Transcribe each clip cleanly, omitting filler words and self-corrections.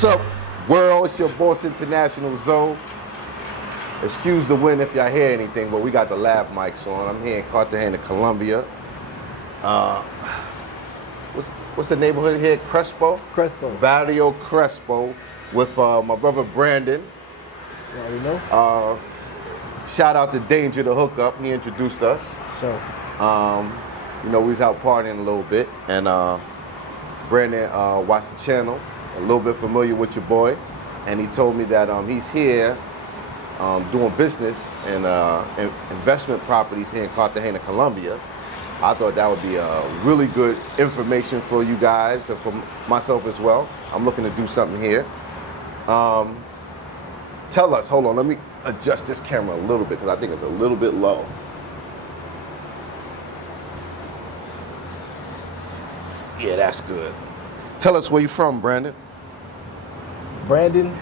What's up, world? It's your boss, International Zoe. Excuse the wind if y'all hear anything, but we got the lab mics on. I'm here in Cartagena, Colombia. What's the neighborhood here? Crespo? Crespo. Barrio Crespo with my brother Brandon. You already know? Shout out to Danger the Hookup. He introduced us. Sure. We was out partying a little bit, and Brandon watched the channel, a little bit familiar with your boy, and he told me that he's here doing business and investment properties here in Cartagena, Colombia. I thought that would be really good information for you guys and for myself as well. I'm looking to do something here. Tell us, hold on, let me adjust this camera a little bit because I think it's a little bit low. Yeah, that's good. Tell us where you're from, Brandon. Brandon,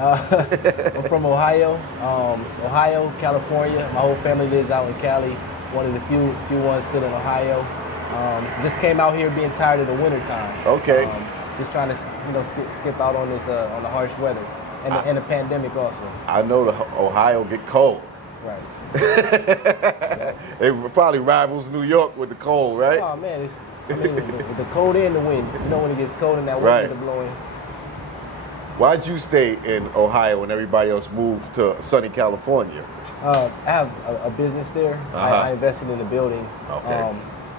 I'm from Ohio, California. My whole family lives out in Cali. One of the few ones still in Ohio. Just came out here being tired of the winter time. Okay. Just trying to skip out on this on the harsh weather and the pandemic also. I know the Ohio get cold. Right. It probably rivals New York with the cold, right? Oh man, with the cold and the wind. You know when it gets cold and that wind Right. blowing. Why'd you stay in Ohio when everybody else moved to sunny California? I have a business there. I invested in the building. Okay.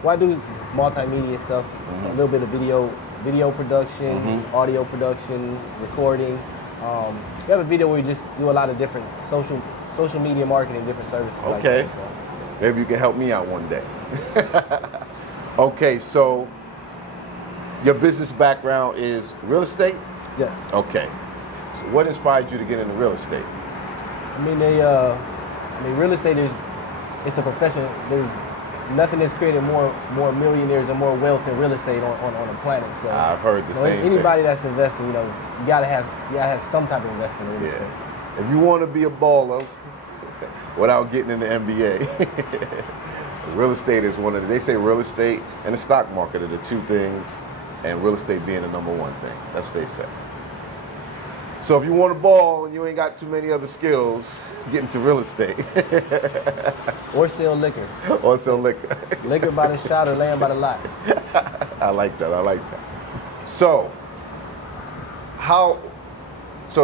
I do multimedia stuff, a little bit of video production, audio production, recording. We have a video where we just do a lot of different social media marketing, different services. Okay. Like that, so. Maybe you can help me out one day. Okay, so your business background is real estate? Yes. Okay. So what inspired you to get into real estate? Real estate it's a profession. There's nothing that's created more millionaires or more wealth than real estate on the planet. So I've heard the same anybody thing. that's investing, you gotta have some type of investment in real estate. If you want to be a baller without getting in the NBA, real estate is one of the, they say real estate and the stock market are the two things, and real estate being the number one thing. That's what they say. So if you want to ball and you ain't got too many other skills, get into real estate. Or sell liquor. Or sell liquor. Liquor by the shot or land by the lot. I like that. So,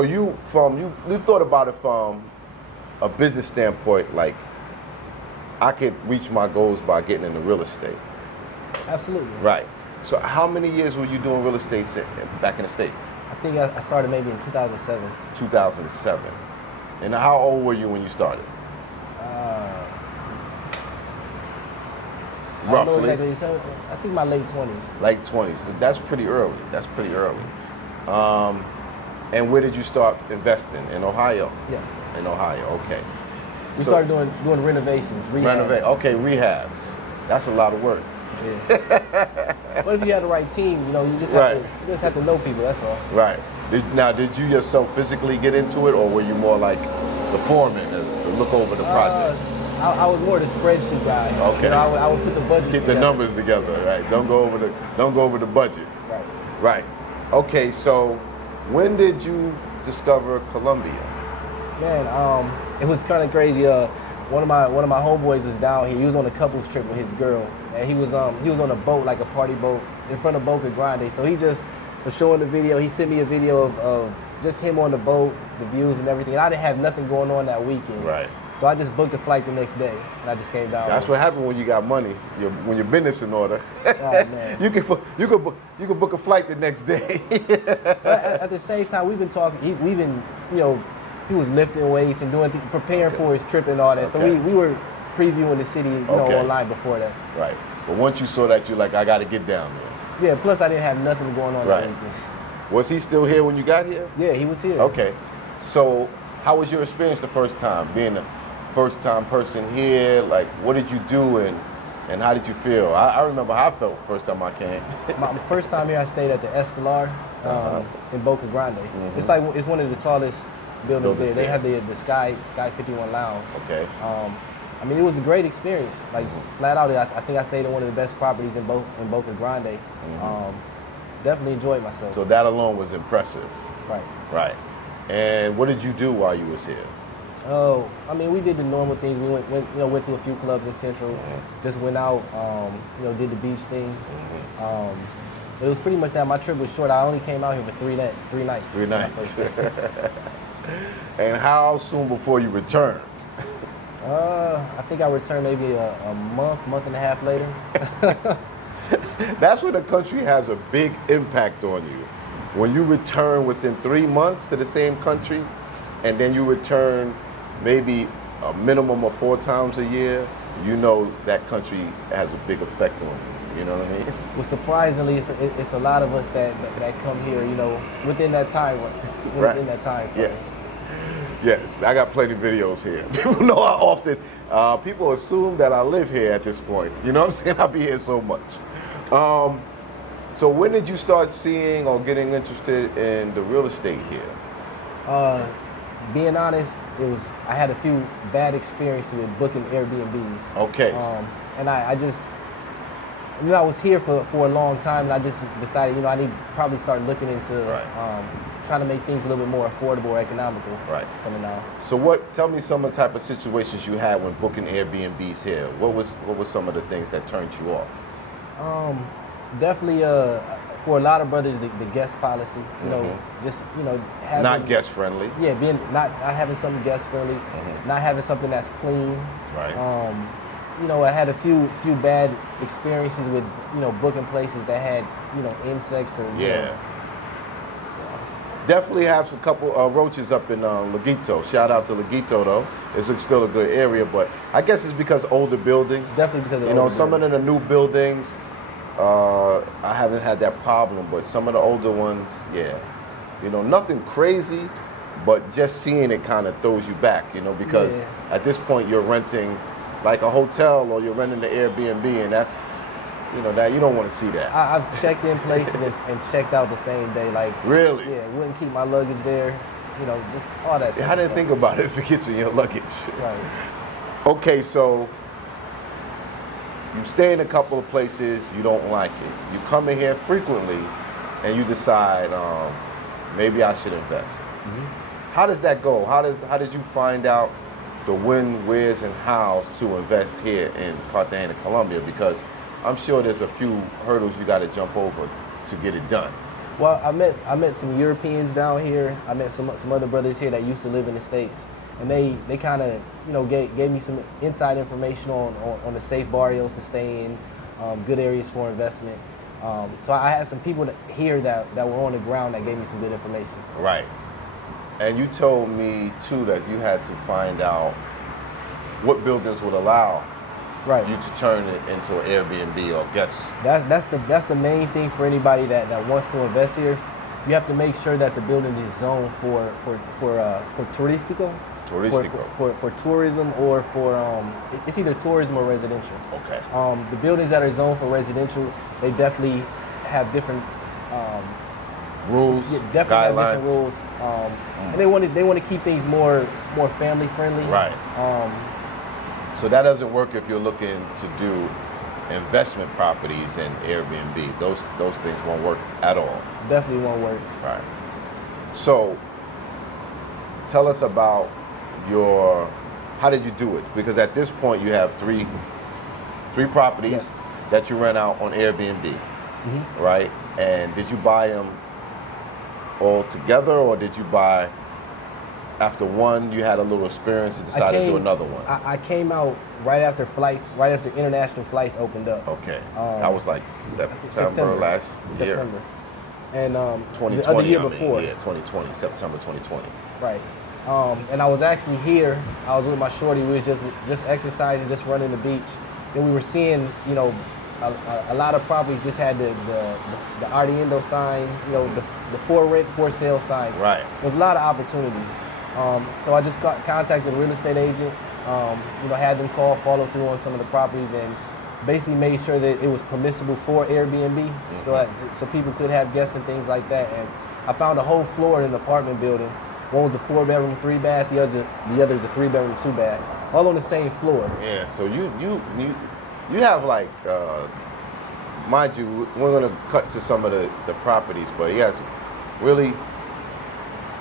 you thought about it from a business standpoint, like I could reach my goals by getting into real estate. Absolutely. Right. So how many years were you doing real estate back in the state? I think I started maybe in 2007. 2007. And how old were you when you started? Roughly? I think my late 20s. Late 20s. So that's pretty early. And where did you start investing? In Ohio? Yes. In Ohio, okay. We started doing renovations, rehabs. Okay, rehabs. That's a lot of work. Yeah. But if you have the right team, you just have to know people. That's all. Right. Did you yourself physically get into it, or were you more like the foreman to look over the project? I was more the spreadsheet guy. Okay. I would put the budget. Keep the numbers together, right? Don't go over the budget. Right. Right. Okay. So, when did you discover Colombia? Man, it was kind of crazy. One of my homeboys was down here. He was on a couples trip with his girl, and he was on a boat, like a party boat, in front of Boca Grande. So he just was showing the video. He sent me a video of just him on the boat, the views and everything. And I didn't have nothing going on that weekend. Right. So I just booked a flight the next day, and I just came down. That's what happened when you got money. When your business in order. Oh, man. You could book a flight the next day. But at the same time, we've been talking. He was lifting weights and preparing for his trip and all that. Okay. So we were previewing the city, online before that. Right. But once you saw that, you're like, I got to get down there. Yeah. Plus, I didn't have nothing going on that weekend. Was he still here when you got here? Yeah, he was here. Okay. So, how was your experience the first time, being the first-time person here? Like, what did you do and how did you feel? I remember how I felt the first time I came. My first time here, I stayed at the Estelar in Boca Grande. Mm-hmm. It's one of the tallest buildings there. They have the Sky 51 Lounge. Okay. It was a great experience. Like flat out, I think I stayed in one of the best properties in Boca Grande. Definitely enjoyed myself. So that alone was impressive. Right. Right. And what did you do while you was here? Oh, I mean, we did the normal things. We went to a few clubs in Central. Just went out, did the beach thing. It was pretty much that. My trip was short. I only came out here for 3 nights. 3 nights. And how soon before you returned? I think I returned maybe a month and a half later. That's when the country has a big impact on you. When you return within 3 months to the same country, and then you return maybe a minimum of 4 times a year, you know that country has a big effect on you. You know what I mean? Well, surprisingly, it's a lot of us that come here, within that time. Right. Within that time frame. Yes, I got plenty of videos here. People know how often, people assume that I live here at this point. You know what I'm saying? I'll be here so much. So when did you start seeing or getting interested in the real estate here? Being honest, I had a few bad experiences with booking Airbnbs. Okay. And I just, I was here for a long time, and I just decided, I need to probably start looking into trying to make things a little bit more affordable or economical. Right. Coming out. So tell me some of the type of situations you had when booking Airbnbs here. What was some of the things that turned you off? Definitely, for a lot of brothers, the guest policy, just, having... Not guest friendly. Yeah, not having something guest friendly, not having something that's clean. Right. I had a few bad experiences with, booking places that had, insects or... Yeah. Definitely have a couple roaches up in Laguito. Shout out to Laguito, though. It's still a good area, but I guess it's because older buildings. Definitely because of older some buildings. of the new buildings, I haven't had that problem, but some of the older ones, yeah. Nothing crazy, but just seeing it kind of throws you back, because at this point you're renting like a hotel or you're renting the Airbnb, and that's, that you don't want to see that. I've checked in places and checked out the same day. Like, really? Yeah, wouldn't keep my luggage there. Just all that stuff. I didn't think about it if it gets in your luggage. Right. Okay, so you stay in a couple of places, you don't like it. You come in here frequently, and you decide maybe I should invest. How does that go? How did you find out the when, where's, and hows to invest here in Cartagena, Colombia? Because I'm sure there's a few hurdles you got to jump over to get it done. Well, I met some Europeans down here. I met some other brothers here that used to live in the States, and they kind of gave me some inside information on the safe barrios to stay in, good areas for investment. So I had some people here that were on the ground that gave me some good information. Right. And you told me too that you had to find out what buildings would allow you to turn it into an Airbnb or guest. That's the main thing for anybody that wants to invest here. You have to make sure that the building is zoned for turistico. For tourism or for it's either tourism or residential. Okay. The buildings that are zoned for residential, they definitely have different rules, definitely guidelines. have different rules, and they want to keep things more family friendly. Right. So that doesn't work if you're looking to do investment properties and Airbnb. Those things won't work at all. Definitely won't work. Right. So tell us about how did you do it? Because at this point you have three properties that you rent out on Airbnb, right? And did you buy them all together, or did you buy after one you had a little experience and decided to do another one? I came out right after international flights opened up. Okay. That was like September last year. September. And 2020, the other year before. 2020, September 2020. Right. And I was actually here. I was with my shorty. We was just exercising, just running the beach. And we were seeing, a lot of properties just had the Ardiendo sign, the for rent, for sale signs. Right. There's a lot of opportunities. So I just contacted a real estate agent, had them follow through on some of the properties, and basically made sure that it was permissible for Airbnb, so people could have guests and things like that. And I found a whole floor in an apartment building. One was a 4-bedroom, 3-bath. The other's a 3-bedroom, 2-bath. All on the same floor. Yeah. So you have like, mind you, we're gonna cut to some of the properties, but he has really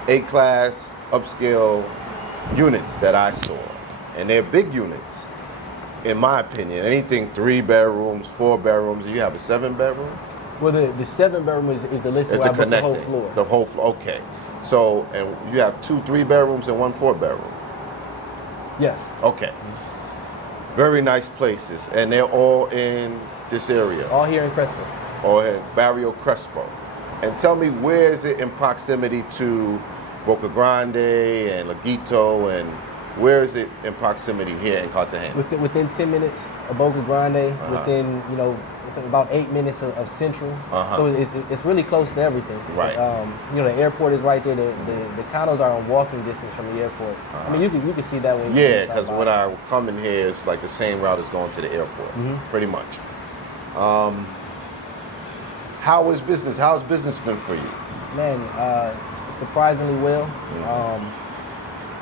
A-class upscale units that I saw, and they're big units, in my opinion. Anything 3 bedrooms, 4 bedrooms. You have a 7 bedroom? Well, the 7 bedroom is the list It's where a I booked the whole connecting. floor. The whole floor. Okay. So, and you have 2 3 bedrooms and 1 4 bedroom. Yes. Okay. Very nice places, and they're all in this area. All here in Crespo. Or at Barrio Crespo. And tell me, where is it in proximity to Boca Grande and Laguito, and where is it in proximity here in Cartagena? Within 10 minutes of Boca Grande, within within about 8 minutes of Central. So it's really close to everything. Right. The airport is right there. The condos are in walking distance from the airport. I mean, you can see that when you Yeah, because when I come in here, it's like the same route as going to the airport, pretty much. How is business? How's business been for you? Man, surprisingly well.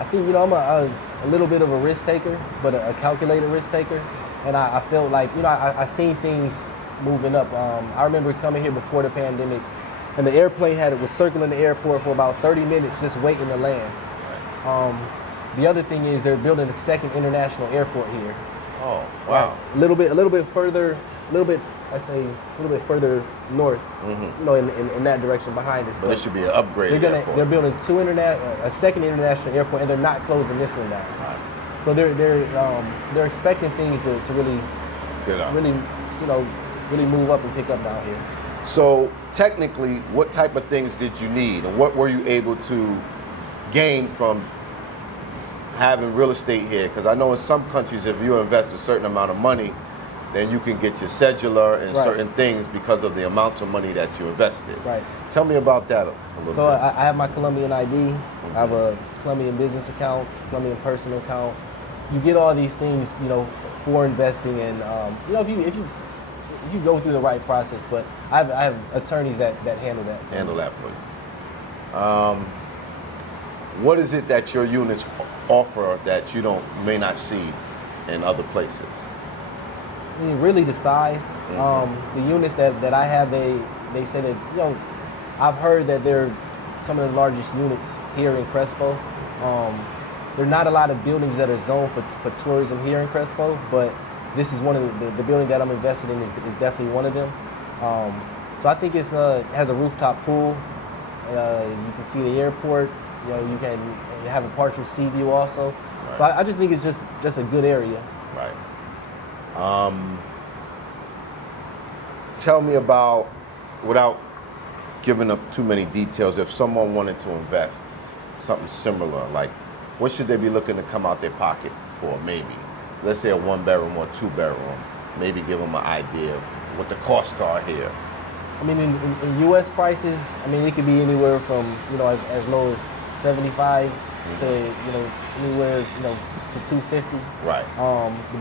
I think I'm a little bit of a risk taker, but a calculated risk taker, and I felt like I seen things moving up. I remember coming here before the pandemic, and the airplane was circling the airport for about 30 minutes just waiting to land. The other thing is they're building a second international airport here. Oh, wow. A little bit further, I'd say a little bit further north, in that direction behind us. But it should be an upgraded airport. They're building a second international airport, and they're not closing this one down. Right. So they're expecting things to really, Good up. really move up and pick up down here. So technically, what type of things did you need, and what were you able to gain from having real estate here? Because I know in some countries, if you invest a certain amount of money, then you can get your cedula and certain things because of the amount of money that you invested. Right. Tell me about that a little So bit. I have my Colombian ID. I have a Colombian business account, Colombian personal account. You get all these things, for investing, and if you go through the right process. But I have attorneys that handle that. Handle that for you. What is it that your units offer that you may not see in other places? I mean, really the size. The units that I have, they say that, I've heard that they're some of the largest units here in Crespo. There are not a lot of buildings that are zoned for tourism here in Crespo, but this is one of the building that I'm invested in is definitely one of them. So I think it has a rooftop pool. You can see the airport. You can have a partial sea view also. Right. So I just think it's just a good area. Right. Tell me about, without giving up too many details, if someone wanted to invest something similar, like what should they be looking to come out their pocket for? Maybe, let's say a 1 bedroom or 2 bedroom. Maybe give them an idea of what the costs are here. I mean, in U.S. prices, I mean, it could be anywhere from as low as 75 to anywhere to 250. Right.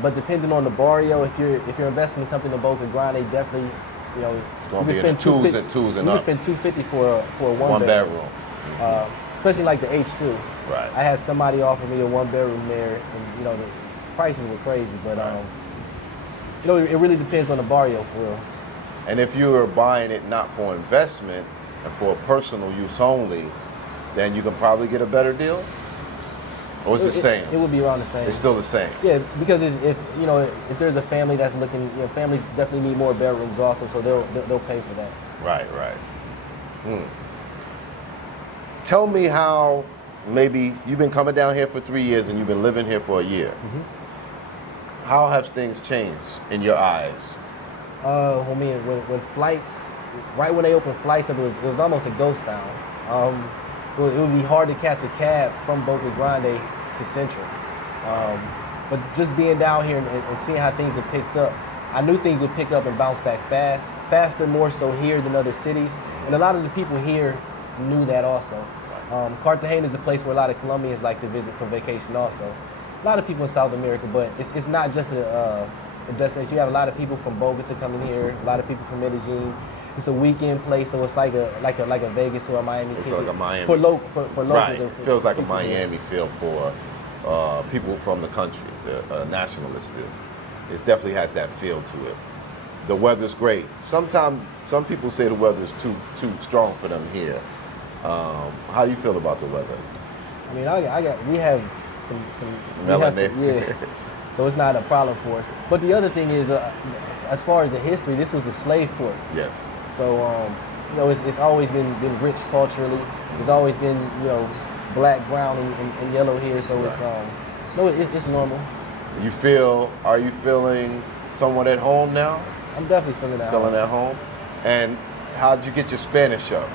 But depending on the barrio, if you're investing in something in Boca Grande, definitely it's going to be in the twos and up. You can spend 250 for a one bedroom. Especially like the H2. Right. I had somebody offer me a 1 bedroom there, and the prices were crazy, but it really depends on the barrio for real. And if you are buying it not for investment and for personal use only, then you can probably get a better deal? Or is it the same? It would be around the same. It's still the same? Yeah, because if there's a family that's looking, families definitely need more bedrooms also, so they'll pay for that. Right. Tell me how, maybe you've been coming down here for 3 years and you've been living here for a year. How have things changed in your eyes? When flights, right when they opened flights up, it was almost a ghost town. It would be hard to catch a cab from Boca Grande to Central. But just being down here and seeing how things have picked up, I knew things would pick up and bounce back faster more so here than other cities. And a lot of the people here knew that also. Cartagena is a place where a lot of Colombians like to visit for vacation also. A lot of people in South America, but it's not just a destination. You have a lot of people from Bogota coming here, a lot of people from Medellin. It's a weekend place, so it's like a Vegas or a Miami. It's like a Miami. For locals. Right. It feels like a Miami feel for people from the country, the nationalists. It definitely has that feel to it. The weather's great. Sometimes some people say the weather's too strong for them here. How do you feel about the weather? I mean, we have some Melanin. yeah. So it's not a problem for us. But the other thing is, as far as the history, this was a slave port. Yes. So it's always been rich culturally. There's always been black, brown, and yellow here. So right. It's normal. Are you feeling somewhat at home now? I'm definitely feeling at home. Feeling at home. And how'd you get your Spanish up?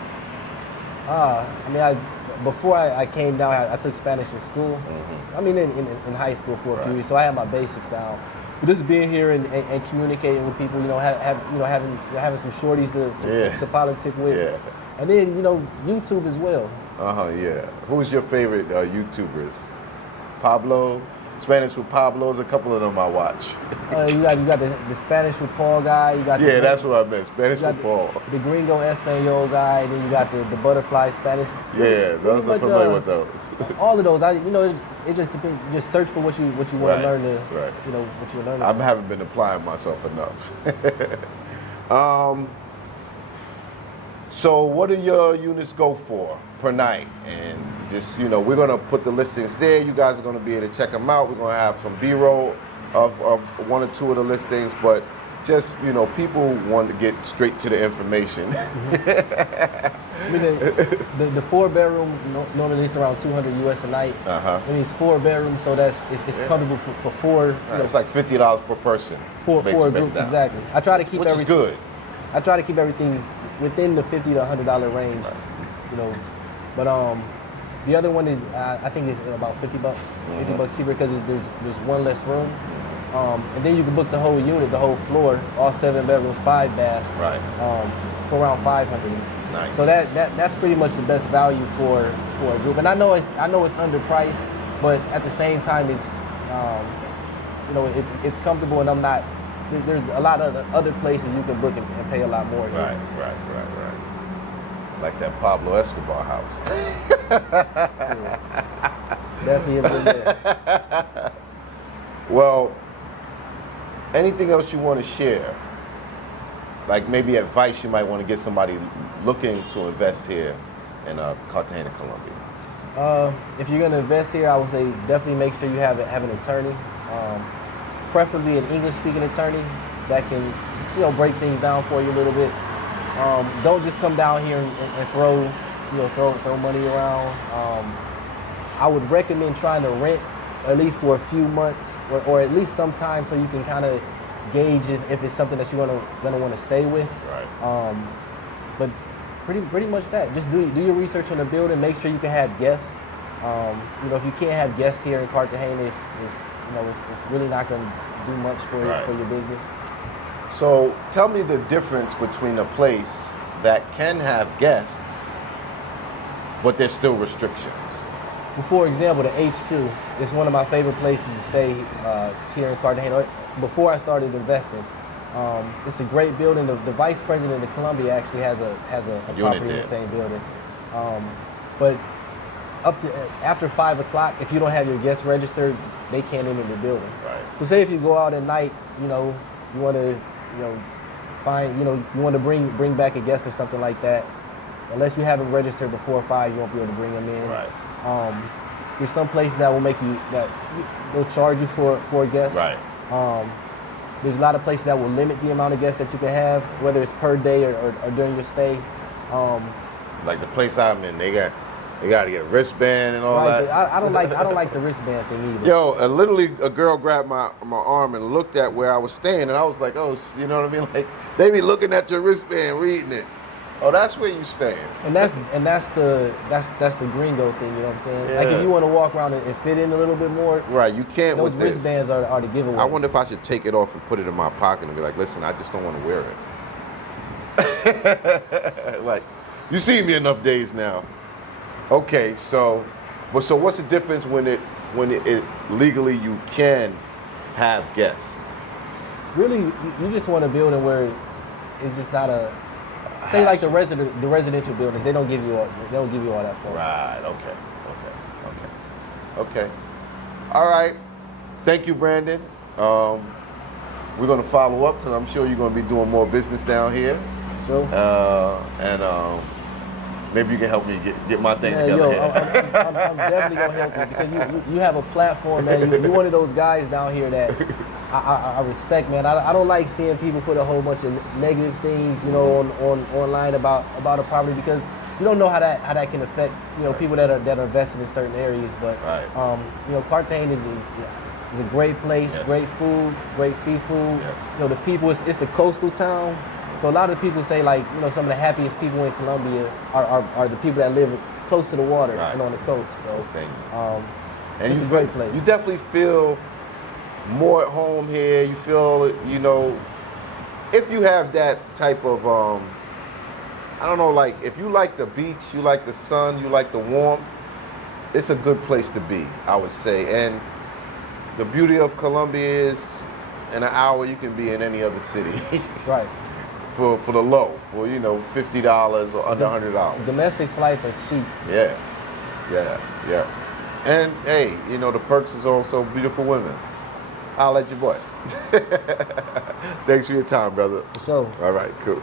Before I came down, I took Spanish in school. Mm-hmm. I mean, in high school for a few years, so I had my basics down. But just being here and communicating with people, having some shorties to politic with, yeah. And then YouTube as well. Yeah. Who's your favorite YouTubers? Pablo. Spanish with Pablo's a couple of them I watch. You got the Spanish with Paul guy. You got that's what I meant. Spanish with Paul. The Gringo Espanol guy. And then you got the butterfly Spanish. Yeah, those are familiar with those. All of those. It just depends. You just search for what you want to learn to. Right. What you want to learn. I haven't been applying myself enough. So what do your units go for per night? And just, we're going to put the listings there. You guys are going to be able to check them out. We're going to have some B-roll of one or two of the listings, but just, people want to get straight to the information. The 4-bedroom normally is around $200 US a night. I mean, it's 4 bedrooms, so it's comfortable for four. It's like $50 per person. For a group, exactly. I try to keep everything. Which is good. I try to keep everything within the $50 to $100 range, right. But the other one is I think it's about $50, $50 cheaper because there's one less room, and then you can book the whole unit, the whole floor, all 7 bedrooms, 5 baths, right, for around $500. Nice. So that's pretty much the best value for a group, and I know it's underpriced, but at the same time it's it's comfortable, and I'm not. There's a lot of other places you can book and pay a lot more here. Right. Like that Pablo Escobar house. Definitely a good there. Well, anything else you want to share? Like maybe advice you might want to get somebody looking to invest here in Cartagena, Colombia. If you're going to invest here, I would say definitely make sure you have an attorney. Preferably an English-speaking attorney that can, break things down for you a little bit. Don't just come down here and throw money around. I would recommend trying to rent at least for a few months or at least some time so you can kind of gauge if it's something that you're gonna want to stay with. Right. But pretty much that. Just do your research on the building. Make sure you can have guests. If you can't have guests here in Cartagena, it's really not going to do much for your business. So tell me the difference between a place that can have guests, but there's still restrictions. Well, for example, the H2 is one of my favorite places to stay here in Cartagena. Before I started investing, it's a great building. The vice president of Colombia actually has a property in the same building. But after 5 o'clock, if you don't have your guests registered, they can't enter the building. Right. So say if you go out at night, you want to, you want to bring back a guest or something like that. Unless you haven't registered before 5, you won't be able to bring them in. Right. There's some places that will they'll charge you for a guest. Right. There's a lot of places that will limit the amount of guests that you can have, whether it's per day or during your stay. Like the place I'm in, they got to get a wristband and all that. I don't like the wristband thing either. Yo, literally a girl grabbed my arm and looked at where I was staying, and I was like, oh, you know what I mean? Like they be looking at your wristband, reading it. Oh, that's where you staying. And that's the gringo thing, you know what I'm saying? Yeah. Like if you want to walk around and fit in a little bit more, right? You can't those with this. wristbands are the giveaway. I wonder if I should take it off and put it in my pocket and be like, listen, I just don't want to wear it. Like, you see me enough days now. Okay, so what's the difference when it legally you can have guests? Really, you just want a building where it's just not a. Say like the residential buildings, they don't give you all that for us. Right. Okay. All right. Thank you, Brandon. We're gonna follow up because I'm sure you're gonna be doing more business down here. Sure. And maybe you can help me get my thing Man, together. yo, I'm definitely gonna help you because you have a platform, man. You're one of those guys down here that I respect, man. I don't like seeing people put a whole bunch of negative things, you know, on online about a property because you don't know how that can affect, you know, people that are invested in certain areas. But you know, Cartagena is a great place, great food, great seafood. You know, the people, it's a coastal town. So a lot of people say, like, you know, some of the happiest people in Colombia are the people that live close to the water and on the coast. So and it's a great place. You definitely feel more at home here. You feel, you know, if you have that type of, I don't know, like if you like the beach, you like the sun, you like the warmth, it's a good place to be, I would say. And the beauty of Colombia is in an hour you can be in any other city. Right. For the low, for, you know, $50 or under $100. Domestic flights are cheap. Yeah. And hey, you know, the perks is also beautiful women. I'll let your boy. Thanks for your time, brother. So. All right, cool.